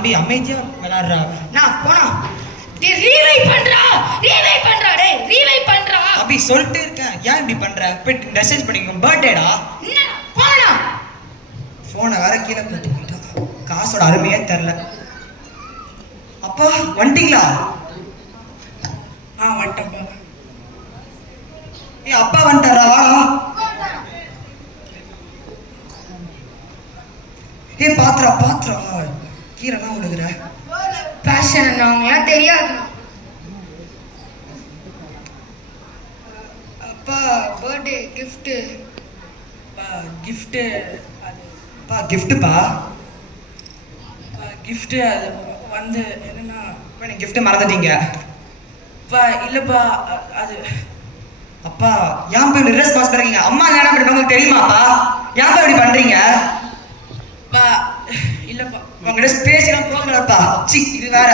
தம்பி அமைதியா விளையாடுறா. நான் போனா ரீவைட் பண்றா டேய் ரீவைட் பண்றா. தம்பி சொல்லிட்டே இருக்கேன், ஏன் இப்படி பண்ற? போய் மெசேஜ் பண்ணிங்க, பர்த்டேடா. என்ன போனா போனை வேற கீழே போட்டு போயிட்டா. காசோட அருமையே தெரியல. அப்பா வந்துட்டீங்களா? வந்துட்டப்பா. ஏய் அப்பா வந்துட்டாரா? ஏய் பாத்ரா கீரைலாம் உழுகுற. பேஷன் அவங்களாம் தெரியாது. அப்பா பர்த்டே கிஃப்ட். கிஃப்ட் அது பா கிஃப்ட்டுப்பா. கிஃப்ட் அது வந்து என்னன்னா நீங்க கிஃப்ட் மறந்துட்டீங்க. பா இல்லப்பா அது அப்பா ஏன் போய் ரெஸ்பான்ஸ் பண்றீங்க? அம்மா என்ன பண்ணுவாங்க உங்களுக்கு தெரியுமாப்பா? ஏன் போய் இப்படி பண்றீங்க? பா இல்லப்பா உங்ககிட்ட பேசிலாம் போகலப்பா. சி இது வேற.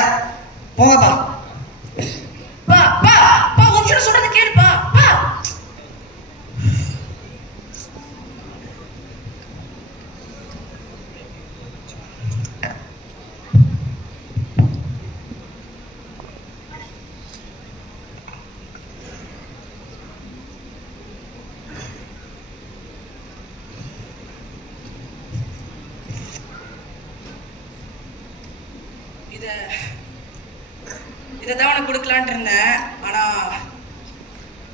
போங்கப்பா. பா பா பா ஒரு நிமிஷம் சொல்றது கேளுப்பா. பா இதை தான் உனக்கு கொடுக்கலான்ட்டு இருந்தேன், ஆனா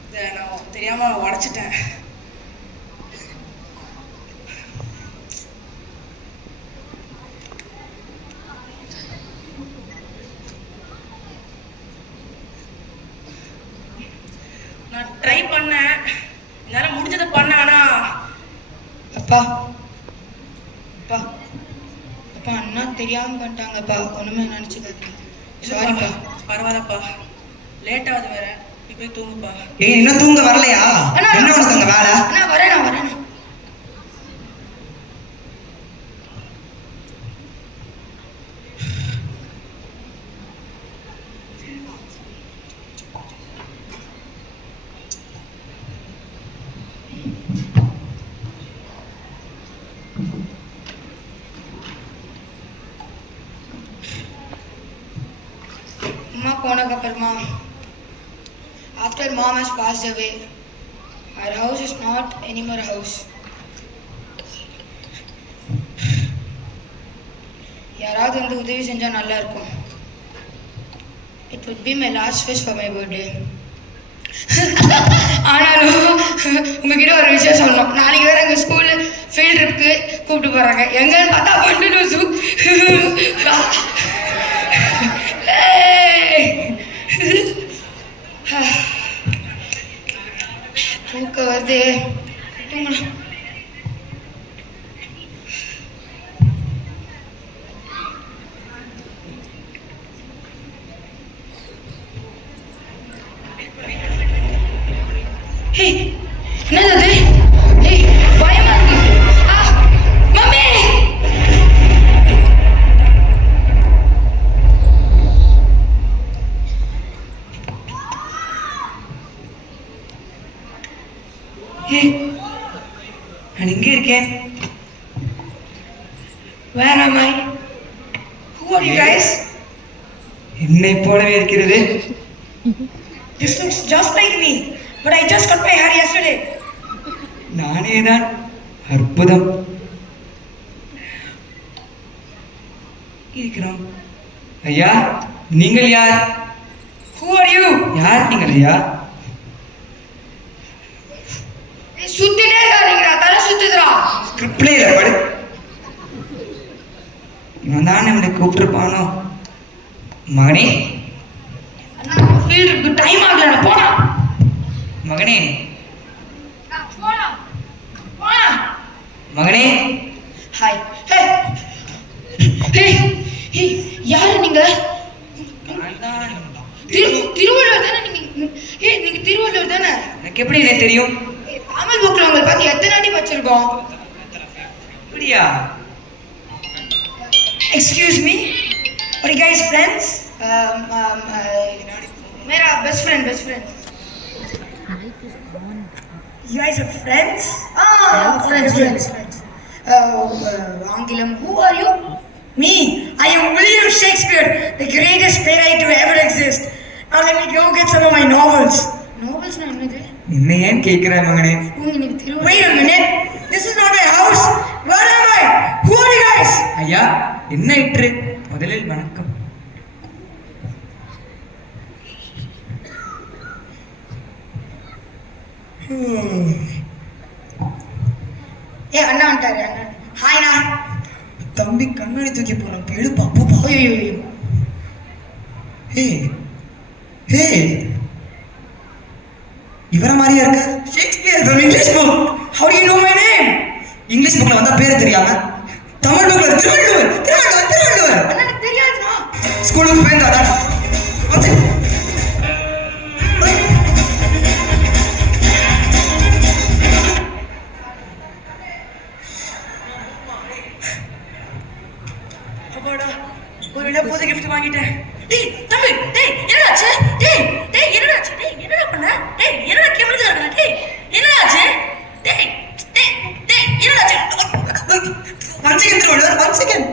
இதை நான் தெரியாம உடைச்சிட்டேன். நான் ட்ரை பண்ணேன், என்னால முடிஞ்சதை பண்ணேன். ஆனா அப்பா அப்பா அப்பா அண்ணா தெரியாம பண்ணிட்டாங்கப்பா. ஒண்ணுமே நினைச்சுக்காதீங்க. சாரிப்பா. பரவாயில்லப்பா, லேட் ஆகுது வேற. நீ போய் தூங்குப்பா. ஏய் இன்னும் தூங்க வரலையா? என்ன உனக்கு அங்க வேலை? நான் வரேன். அம்மா போனதுக்கு அப்புறமா after mom has passed away, our house is not anymore a house. யாராவது வந்து உதவி செஞ்சா நல்லா இருக்கும். It would be my last wish for my birthday. ஆனாலும் உங்ககிட்ட ஒரு விஷயம் சொல்லணும். நாளைக்கு வேற எங்க ஸ்கூல்ல ஃபீல்ட் ட்ரிப்க்கு கூப்பிட்டு போறாங்க. எங்கன்னு பார்த்தா வண்டலூர் ஜூ. தூக்க வருது. தூங்கலாம். என்னது அது? பயமா இருக்கு. மம்மி நான் இங்கே இருக்கேன். Where am I? Who are you guys? என்னை போலவே இருக்கிறது. This looks just like me, but I just cut my hair yesterday. நானே தான். அற்புதம். இருக்கிறோம். ஐயா நீங்கள் யார்? Who are you? யார் நீங்கள் ஐயா? சுத்திட்டே இருக்காதீங்கடா, தலை சுத்துதுடா. ஸ்கிரிப்ட்லே இல்லை படு. இவன் தான் நம்மளை கூப்பிட்டுருப்பானோ? மகனே அண்ணா ஃபீல்டுக்கு டைம் ஆகலடா, போடா. மகனே போடா மகனே. ஹாய். ஹே யாரு நீங்க? திருவள்ளுவர் தானே நீங்க? நீங்க திருவள்ளுவர் தானே? எனக்கு எப்படி என்ன தெரியும்? தமிழ் புக்ல உங்களை பார்த்து எத்தனை அடி வச்சிருக்கோம்? அப்படியா? Excuse me, are you guys friends? मेरा best friend. You guys are friends? Friends. ஆங்கிலம். Who are you? Me. I am William the greatest playwright to ever exist. Now let me go get some of my novels. நோபல்ஸ்னா என்னது? என்ன ஏன் கேட்கிற மகனே? உங்களுக்கு Thiruvalluvar. Wait a minute. This is not my house. Where am I? Who are you guys? ஐயா என்ன இற்று? முதலில் வணக்கம். ஏய் அண்ணா வந்துட்டாரு அண்ணா. ஹாய்ண்ணா. தம்பி கண்ணாடி தூக்கி போறான். எழுப்பா அப்பா. ஐயோ. ஹே ஹே இவர மாதிரியா இருக்க? Shakespeare from English book. How do you know my name? English புக்ல வந்தா பேர் தெரியாம தமிழ் புக்ல திருவள்ளுவர். அண்ணா எனக்கு தெரியாதுண்ணா. ஸ்கூலுக்கு போயிருந்தாடா. வந்து அப்பாடா ஒரு இடம் புது gift வாங்கிட்டேன். டேய் தம்பி டேய் என்னடாச்சு? டேய் என்னடாச்சு? டேய் என்னடா பண்ண? டேய் என்னடா கேமரா இருக்கா? டேய் என்னடாச்சு? டேய் என்னடாச்சு? One second Thiruvalluvar, one second.